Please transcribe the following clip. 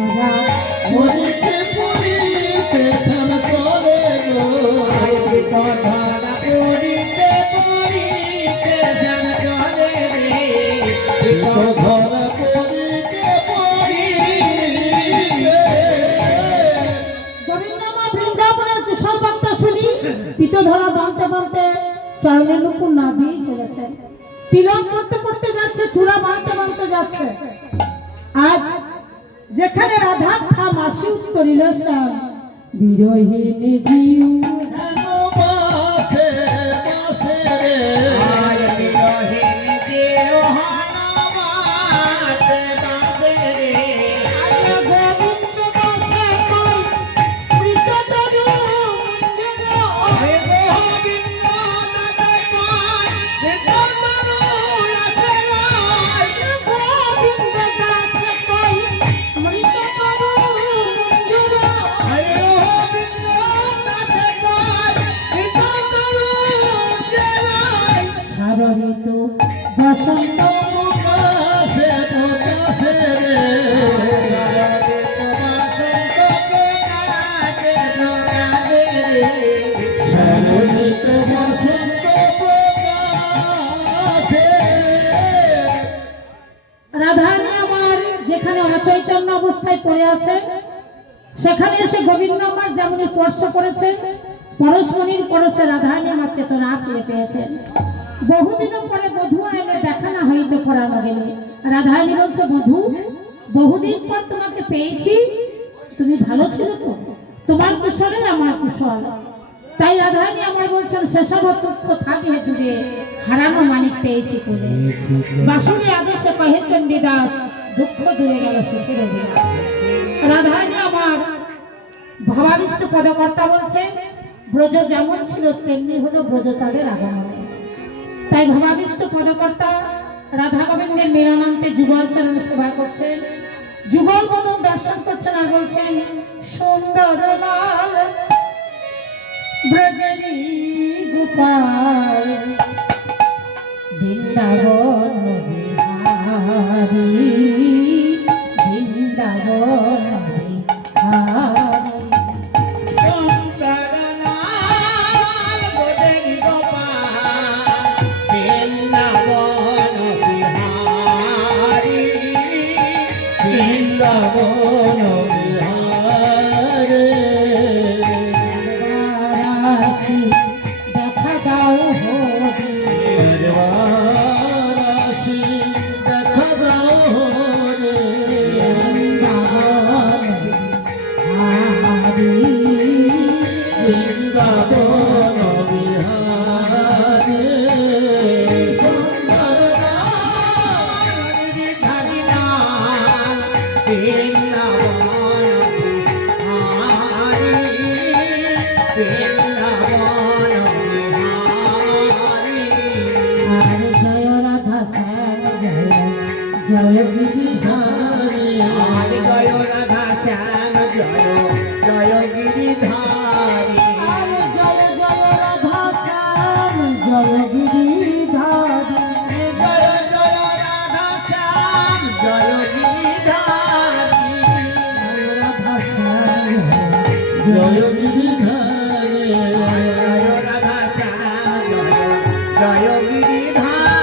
রাধা পড়িতে পড়িতে ধান চলে গো ধরা পড়িতে পড়িতে ধান চলে রে ধরা পড়িতে পড়িতে গোবিন্দমা বৃন্দাবনের কুশল বার্তা শুনি পিত ধরা বাঁধতে বাঁধতে চরণের উপর না দিয়ে চলেছে, তিলক করতে করতে যাচ্ছে, চূড়া বাঁধতে বাঁধতে যাচ্ছে। আজ যেখানে রাধার ঠাম আসি উত্তরিল শ্যাম বিরহিনী জীব বাসে বাসে রে আর বিরহিনী জীব হানাবাতে বাঁধে রে। আর গোবিন্দ বসে কই প্রীত তরু মঞ্জুর হে গোবিন্দ নাথ পায় বিন্দু রাসে রায় গোবিন্দ দাস কই মৃত তরু মঞ্জুর হে গোবিন্দ নাথ পায় বিন্দু রাসে রায় সাবরিত বসন্ত বাসে বাসে রে শ্যামলিত বসন্ত প্রকাশে রাধারানী আমার যেখানে অচৈতন্য অবস্থায় পড়ে আছে সেখানে এসে গোবিন্দ আমার যেমন স্পর্শ করেছে, পরশমণির পরশে রাধারানী আমার চেতনা ফিরে পেয়েছেন। বহুদিন পরে বধূ আইনে দেখা না হইতে পড়ানো গেলে রাধারানী বলছে, বধূ বহুদিন পর তোমাকে পেয়েছি, তুমি ভালো ছিল তো, তোমার কুশলে আমার কুশল। তাই রাধারানী আমার বলছেন, সেসব দুঃখ থাকে দূরে, হারানো মানিক পেয়েছি বলে। বাসুরি আদেশে কহে চণ্ডীদাস, দুঃখ দূরে গেল সুখের অভিলাষ। রাধারানী আমার ভাবাবিষ্ট পদকর্তা বলছে, ব্রজ যেমন ছিল তেমনি হলো ব্রজচাঁদের আগমনে। তাই ভাবাবিষ্ট পদকর্তা রাধা গোবিন্দের মিলনান্তে যুগল চরণ সেবা করছেন, যুগল বদন দর্শন করছেন আর বলছেন, সুন্দর লাল ব্রজেরি গোপাল বৃন্দাবন বিহারী বৃন্দাবন বিহারী। শঙ্করলাল বদেরি গোপাল বৃন্দাবন বিহারী বৃন্দাবন বিহারী রাশি দেখা দাও হরি রাশি দেখা দাও রে বৃন্দাবন বিহারী বৃন্দাবন বিহারী আর জয় রাধা শ্যাম জয় জয় গিরিধারী আর জয় জয় রাধা শ্যাম জয় গিরিধারী রাধা শ্যাম জয় গিরিধারী জয় গিরিধার